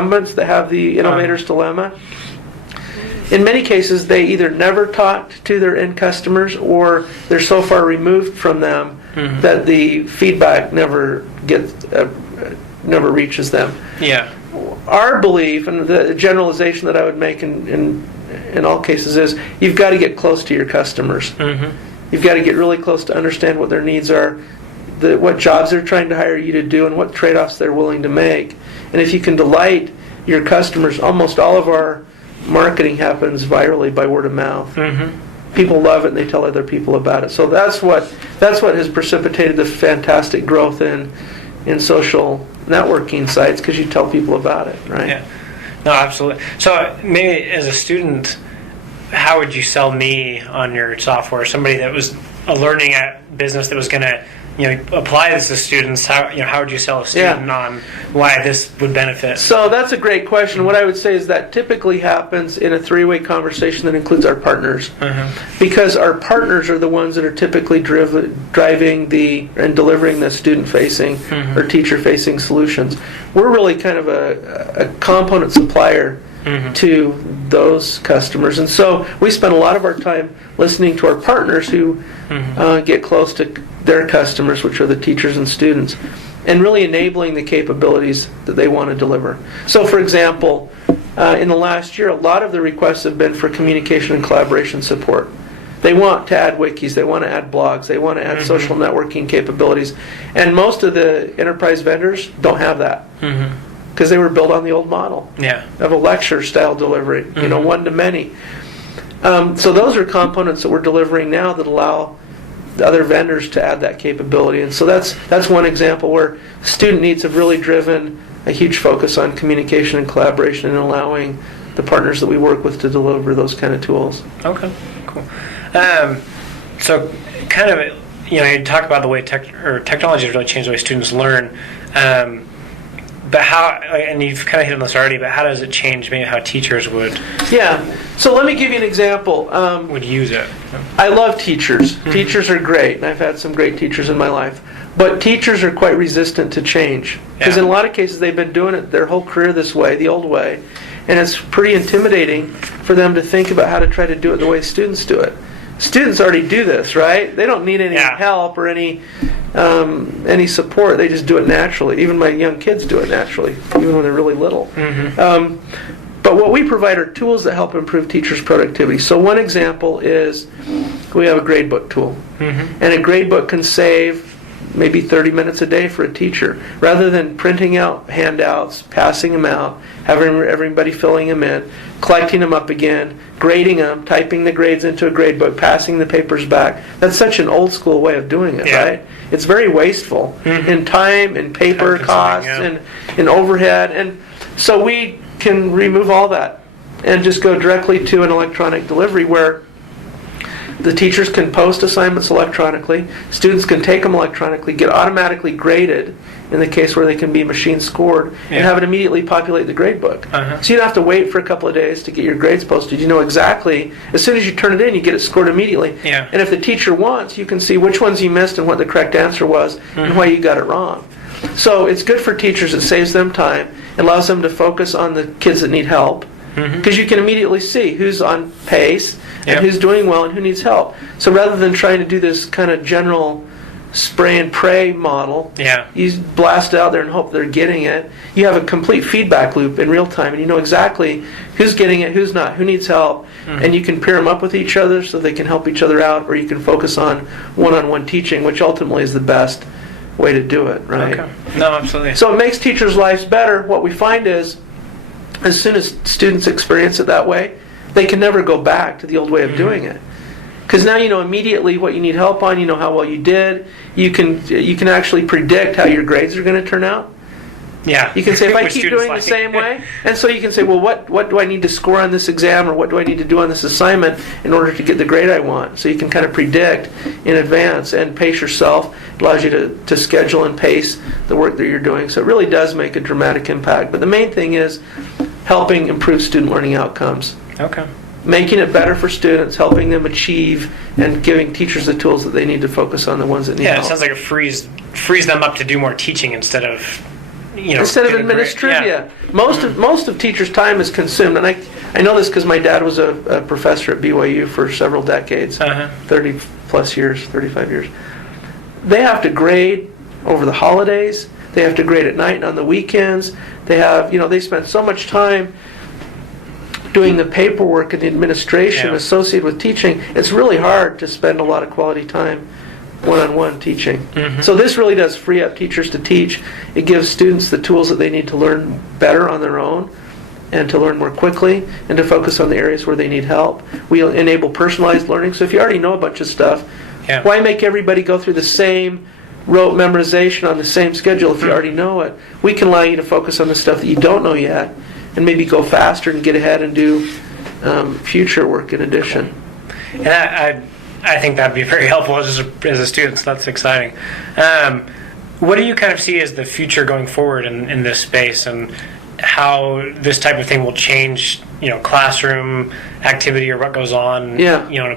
incumbents that have the innovator's dilemma. In many cases, they either never talked to their end customers or they're so far removed from them that the feedback never reaches them. Yeah. Our belief, and the generalization that I would make in all cases, is you've got to get close to your customers. You've got to get really close to understand what their needs are, what jobs they're trying to hire you to do, and what trade-offs they're willing to make. And if you can delight your customers, almost all of our marketing happens virally by word of mouth. People love it and they tell other people about it. So that's what has precipitated the fantastic growth in social networking sites, because you tell people about it, right? Yeah. No, absolutely. So maybe as a student, how would you sell me on your software? Somebody that was a learning business that was going to apply this to students. How would you sell a student on why this would benefit? So that's a great question. What I would say is that typically happens in a three-way conversation that includes our partners, because our partners are the ones that are typically driving and delivering the student-facing or teacher-facing solutions. We're really kind of a component supplier to those customers, and so we spend a lot of our time listening to our partners who get close to their customers, which are the teachers and students, and really enabling the capabilities that they want to deliver. So, for example, in the last year, a lot of the requests have been for communication and collaboration support. They want to add wikis, they want to add blogs, they want to add social networking capabilities, and most of the enterprise vendors don't have that. Because they were built on the old model of a lecture-style delivery, one-to-many. So those are components that we're delivering now that allow the other vendors to add that capability. And so that's one example where student needs have really driven a huge focus on communication and collaboration and allowing the partners that we work with to deliver those kind of tools. Okay, cool. So kind of, you talk about the way technology has really changed the way students learn. But how, and you've kind of hit on this already, but how does it change maybe how teachers would? Yeah, so let me give you an example. Would use it. I love teachers. Teachers are great, and I've had some great teachers in my life. But teachers are quite resistant to change. Because in a lot of cases they've been doing it their whole career this way, the old way. And it's pretty intimidating for them to think about how to try to do it the way students do it. Students already do this, right? They don't need any help or any support. They just do it naturally. Even my young kids do it naturally, even when they're really little. But what we provide are tools that help improve teachers' productivity. So one example is we have a gradebook tool. And a gradebook can save maybe 30 minutes a day for a teacher. Rather than printing out handouts, passing them out, having everybody filling them in, collecting them up again, grading them, typing the grades into a gradebook, passing the papers back. That's such an old school way of doing it, right? It's very wasteful in time and paper costs and in overhead. And so we can remove all that and just go directly to an electronic delivery where the teachers can post assignments electronically, students can take them electronically, get automatically graded in the case where they can be machine scored, and have it immediately populate the gradebook. So you don't have to wait for a couple of days to get your grades posted. You know exactly, as soon as you turn it in, you get it scored immediately. And if the teacher wants, you can see which ones you missed and what the correct answer was and why you got it wrong. So it's good for teachers. It saves them time. It allows them to focus on the kids that need help, because you can immediately see who's on pace and who's doing well and who needs help. So rather than trying to do this kind of general spray and pray model, you blast it out there and hope they're getting it. You have a complete feedback loop in real time, and you know exactly who's getting it, who's not, who needs help, and you can pair them up with each other so they can help each other out, or you can focus on one-on-one teaching, which ultimately is the best way to do it, right? Okay. No, absolutely. So it makes teachers' lives better. What we find is, as soon as students experience it that way, they can never go back to the old way of doing it. Because now you know immediately what you need help on, you know how well you did, you can actually predict how your grades are going to turn out. You can say, if I keep doing the same way, and so you can say, well, what do I need to score on this exam, or what do I need to do on this assignment in order to get the grade I want? So you can kind of predict in advance and pace yourself. It allows you to schedule and pace the work that you're doing. So it really does make a dramatic impact. But the main thing is helping improve student learning outcomes. Making it better for students, helping them achieve, and giving teachers the tools that they need to focus on the ones that need help. It sounds like it frees them up to do more teaching instead of instead of administrivia. Most of teachers' time is consumed, and I know this because my dad was a professor at BYU for several decades, 30 plus years, 35 years. They have to grade over the holidays. They have to grade at night and on the weekends. They have, they spend so much time doing the paperwork and the administration associated with teaching. It's really hard to spend a lot of quality time one-on-one teaching. So this really does free up teachers to teach. It gives students the tools that they need to learn better on their own and to learn more quickly and to focus on the areas where they need help. We enable personalized learning. So if you already know a bunch of stuff, why make everybody go through the same rote memorization on the same schedule if you already know it? We can allow you to focus on the stuff that you don't know yet and maybe go faster and get ahead and do future work in addition. And I think that'd be very helpful as a student, so that's exciting. What do you kind of see as the future going forward in this space, and how this type of thing will change, classroom activity or what goes on, in a